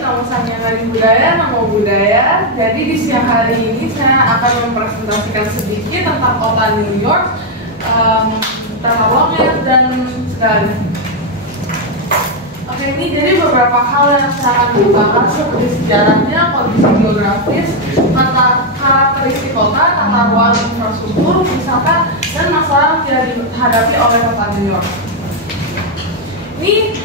nama saya Nadi Budaya, nama budaya. Jadi di siang hari ini saya akan mempresentasikan sedikit tentang kota New York, tata ruangnya dan segalanya. Oke, ini jadi beberapa hal yang saya akan bahas seperti sejarahnya, kondisi geografis, karakteristik kota, tata ruang, infrastruktur, wisata, dan masalah yang dihadapi oleh kota New York. Ini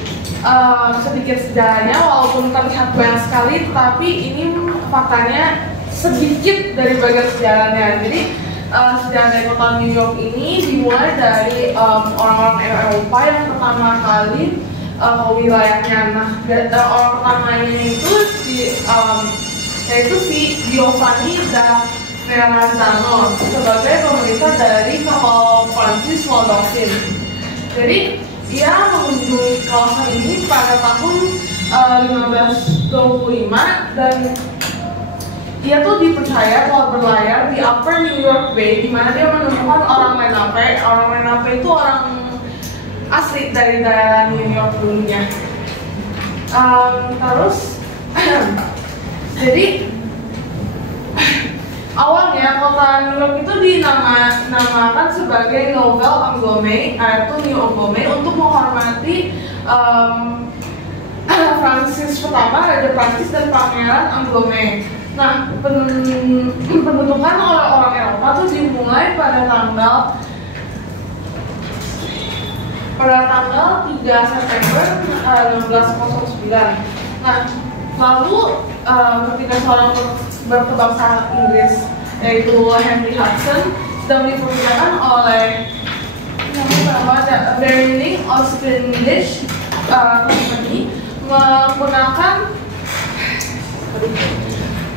sedikit sejarahnya, walaupun terlihat banyak sekali, tapi ini faktanya sedikit dari bagian sejarahnya. Jadi sejarah dari kota New York ini dimulai dari orang-orang Eropa yang pertama kali ke wilayahnya. Nah, orang pertamanya itu yaitu si Giovanni da Verrazzano sebagai pemerintah dari kapal Prancis Dolphin. Jadi ia mengunjungi kawasan ini pada tahun 1525 dan ia tuh dipercaya telah berlayar di Upper New York Bay, di mana dia menemukan orang Lenape. Orang Lenape itu orang asli dari daerah New York dulunya. Terus jadi awalnya kota New York itu dinamakan sebagai Nouvelle Angoulême, yaitu New Angoulême, untuk menghormati Francis pertama, Raja Prancis dan Pangeran Angoulême. Nah, pembentukan oleh orang Eropa itu dimulai pada tanggal 3 September 1609. Nah, lalu ketika seorang berkebangsaan Inggris yaitu Henry Hudson sedang dipekerjakan oleh Barney Ostindich Company menggunakan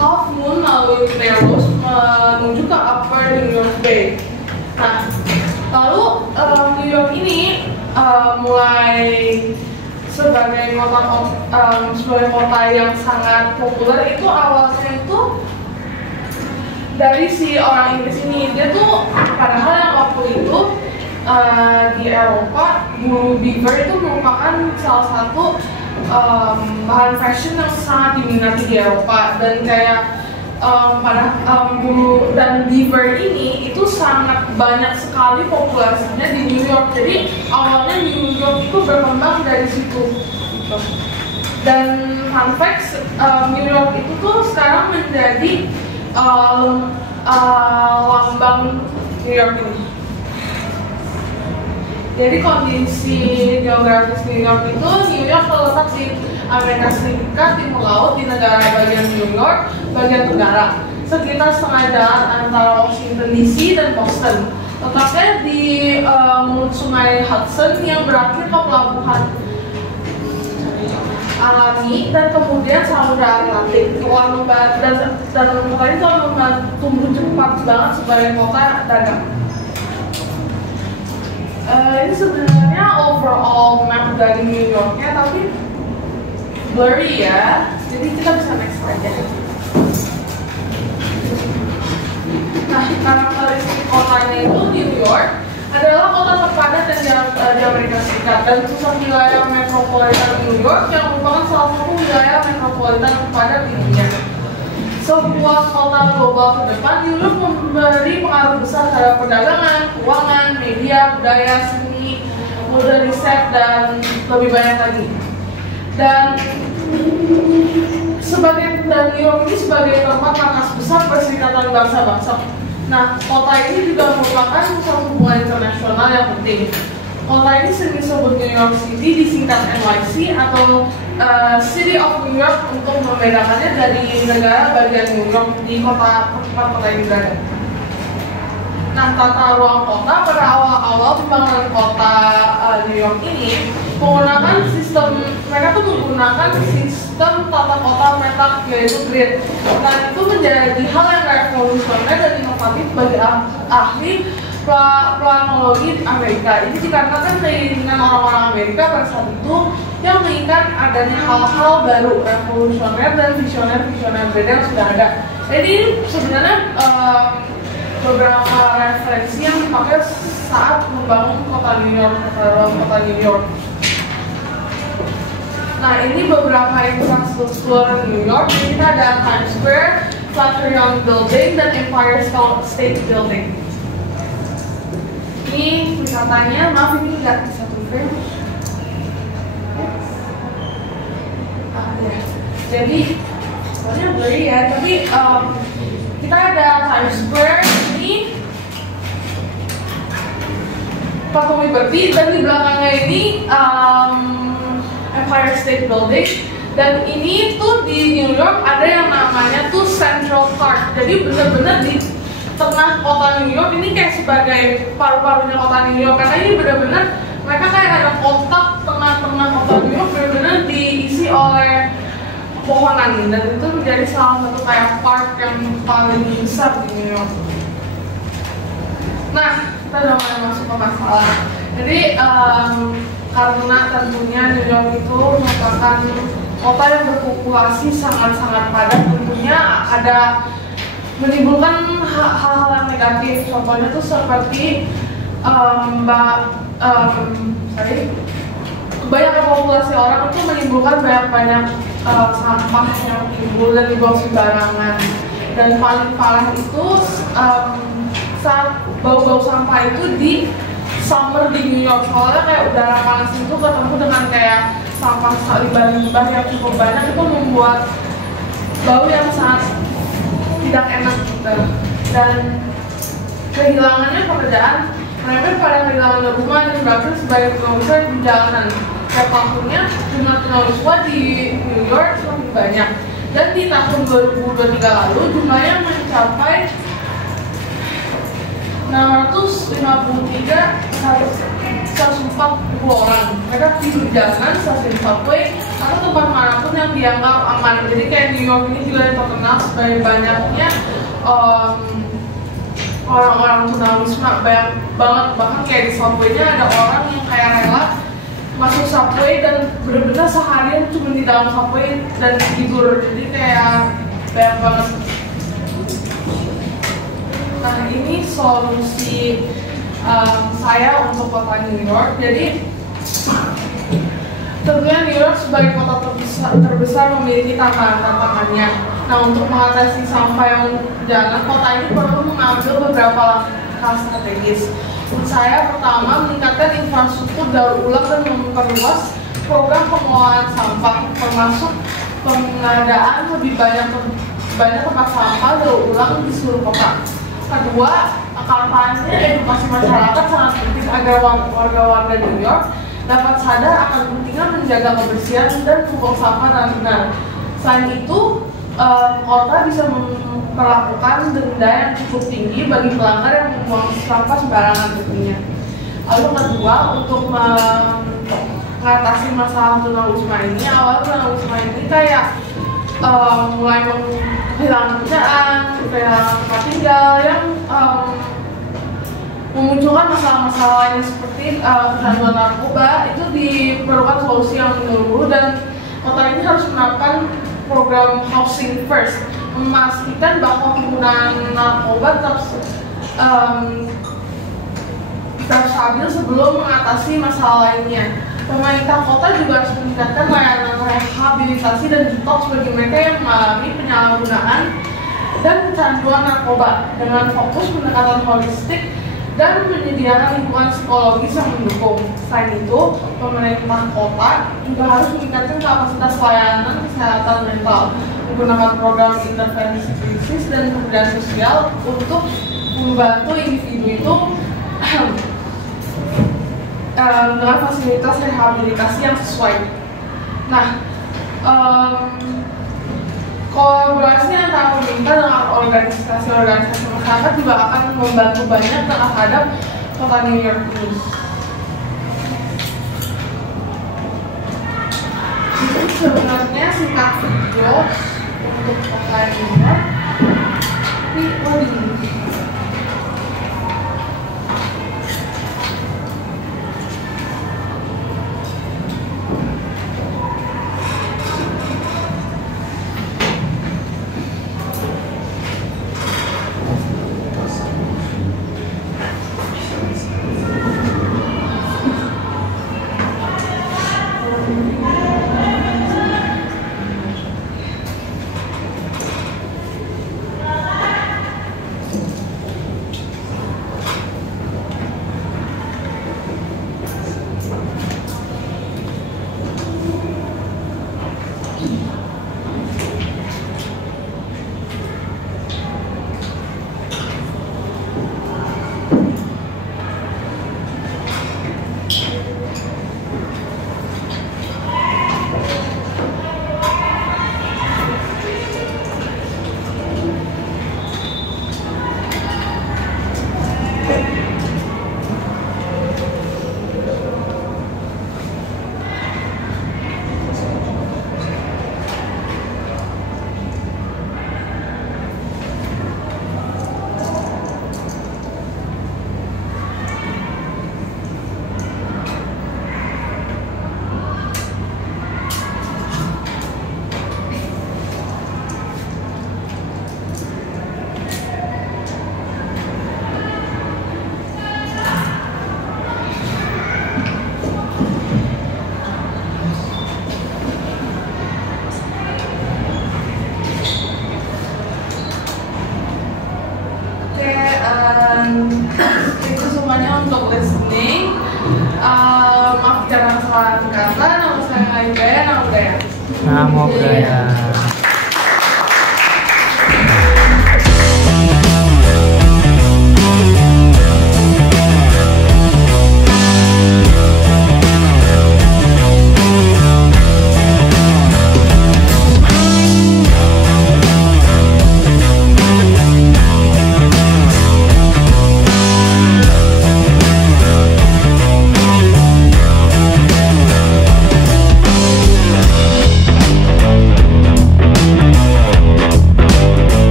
Half Moon melalui Narrows menuju ke Upper New York Bay. Nah, lalu New York ini mulai sebagai kota yang sangat populer. Itu awalnya itu dari si orang Inggris ini. Dia tuh padahal yang waktu itu di Eropa bulu beaver itu merupakan salah satu bahan fashion yang sangat diminati di Eropa, dan kayak bulu dan beaver ini itu sangat banyak sekali populasinya di New York. Jadi awalnya New York itu berkembang dari situ gitu. Dan fun fact, New York itu tuh sekarang menjadi lambang New York ini. Jadi kondisi geografis New York itu, New York terletak di Amerika Serikat, timur laut, di negara bagian New York, bagian tenggara, sekitar setengah jalan antara Washington DC dan Boston. Letaknya di mulut sungai Hudson yang berakhir ke pelabuhan alami dan kemudian Samudra Atlantik. Dan kota ini telah tumbuh cepat banget sebagai kota dagang. Ini sebenarnya overall map dari New Yorknya, tapi blurry ya, jadi kita bisa next aja. Nah, karakteristik kotanya itu New York adalah kota terpadat dan di Amerika Serikat dan pusat wilayah metropolitan New York yang merupakan salah satu wilayah metropolitan terpadat di dunia. Sebuah kota global ke depan, New York memberi pengaruh besar terhadap perdagangan, keuangan, media, budaya, seni, mode riset, dan lebih banyak lagi. Dan New York ini sebagai tempat markas besar Perserikatan Bangsa-Bangsa. Nah, kota ini juga merupakan pusat hubungan internasional yang penting. Kota ini sering disebut New York City, disingkat NYC atau City of New York untuk membedakannya dari negara bagian New York di tempat kota ini berada. Nah, tata ruang kota pada awal-awal pembangunan kota New York ini menggunakan mereka menggunakan sistem tata kota petak, yaitu grid. Dan itu menjadi hal yang revolusioner dan inovatif bagi ahli planologi Amerika. Ini dikarenakan keinginan orang-orang Amerika pada saat itu yang menginginkan adanya hal-hal baru, revolusioner dan visioner beda yang sudah ada. Jadi sebenarnya beberapa referensi yang dipakai saat membangun kota New York. Nah, ini beberapa infrastruktur seluruh New York. Jadi kita ada Times Square, Flatiron Building, dan Empire State Building. Ini wisatanya, maaf ini nggak di satu frame. Ya. Jadi, soalnya blurry ya, tapi kita ada Times Square ini Patung Liberty, dan di belakangnya ini Empire State Building. Dan ini tuh di New York ada yang namanya tuh Central Park. Jadi bener-bener di tengah kota New York, ini kayak sebagai paru-parunya kota New York, karena ini bener-bener mereka kayak ada kotak tengah-tengah kota New York, bener-bener diisi oleh pohonan, dan itu menjadi salah satu kayak park yang paling besar di New York. Nah, kita udah mulai masuk ke masalah. Jadi karena tentunya New York itu merupakan kota yang berpopulasi sangat-sangat padat, tentunya ada menimbulkan hal-hal yang negatif. Contohnya tuh seperti banyaknya populasi orang itu menimbulkan banyak sampah yang timbul dan dibuang sembarangan. Dan paling parah itu saat bau-bau sampah itu di summer di New York, soalnya kayak udara panas itu ketemu dengan kayak sampah limbah-limbah yang cukup banyak, itu membuat bau yang sangat tidak enak gitu. Dan kehilangannya pekerjaan, mereka pada kehilangan rumah dan berakhir sebagai tunawisma di jalanan. Setiap tahunnya jumlah tunawisma di New York semakin banyak, dan di tahun 2023 lalu jumlahnya mencapai 140 orang. Mereka tidur jalan, stasiun subway, atau tempat manapun yang dianggap aman. Jadi kayak New York ini juga terkenal sebagai banyaknya orang-orang tunawisma, banyak banget. Bahkan kayak di subway-nya ada orang yang kayak rela masuk subway dan benar-benar seharian cuma di dalam subway dan tidur. Jadi kayak banyak banget. Nah, ini solusi saya untuk kota New York. Jadi tentunya New York sebagai kota terbesar memiliki tantangan-tantangannya. Nah, untuk mengatasi sampah yang jalan, kota ini perlu mengambil beberapa langkah strategis. Menurut saya, pertama, meningkatkan infrastruktur daur ulang dan memperluas program pengelolaan sampah, termasuk pengadaan lebih banyak tempat sampah daur ulang di seluruh kota. Kedua, kampanye edukasi masyarakat sangat penting agar warga-warga New York dapat sadar akan pentingnya menjaga kebersihan dan membuang sampah dengan benar. Selain itu, kota bisa memperlakukan denda yang cukup tinggi bagi pelanggar yang membuang sampah sembarangan tentunya. Lalu kedua, untuk mengatasi masalah tunawisma ini, awal tunawisma ini kayak mulai kehilangan pekerjaan, kehilangan tempat tinggal, yang memunculkan masalah-masalah lain seperti kecanduan narkoba. Itu diperlukan solusi yang menyeluruh, dan kota ini harus menerapkan program housing first, memastikan bahwa penggunaan narkoba tetap stabil sebelum mengatasi masalah lainnya. Pemerintah kota juga harus meningkatkan layanan rehabilitasi dan detox bagi mereka yang mengalami penyalahgunaan dan kecanduan narkoba, dengan fokus pendekatan holistik dan menyediakan lingkungan psikologis yang mendukung. Selain itu, pemerintah kota juga harus meningkatkan kapasitas layanan kesehatan mental, menggunakan program intervensi krisis dan pekerjaan sosial untuk membantu individu itu dengan fasilitas rehabilitasi yang sesuai. Nah, kolaborasi antara pemerintah dengan organisasi-organisasi masyarakat juga akan membantu banyak terhadap kota New York ini. Itu sebenarnya singkat video untuk kota New York. Tapi budaya.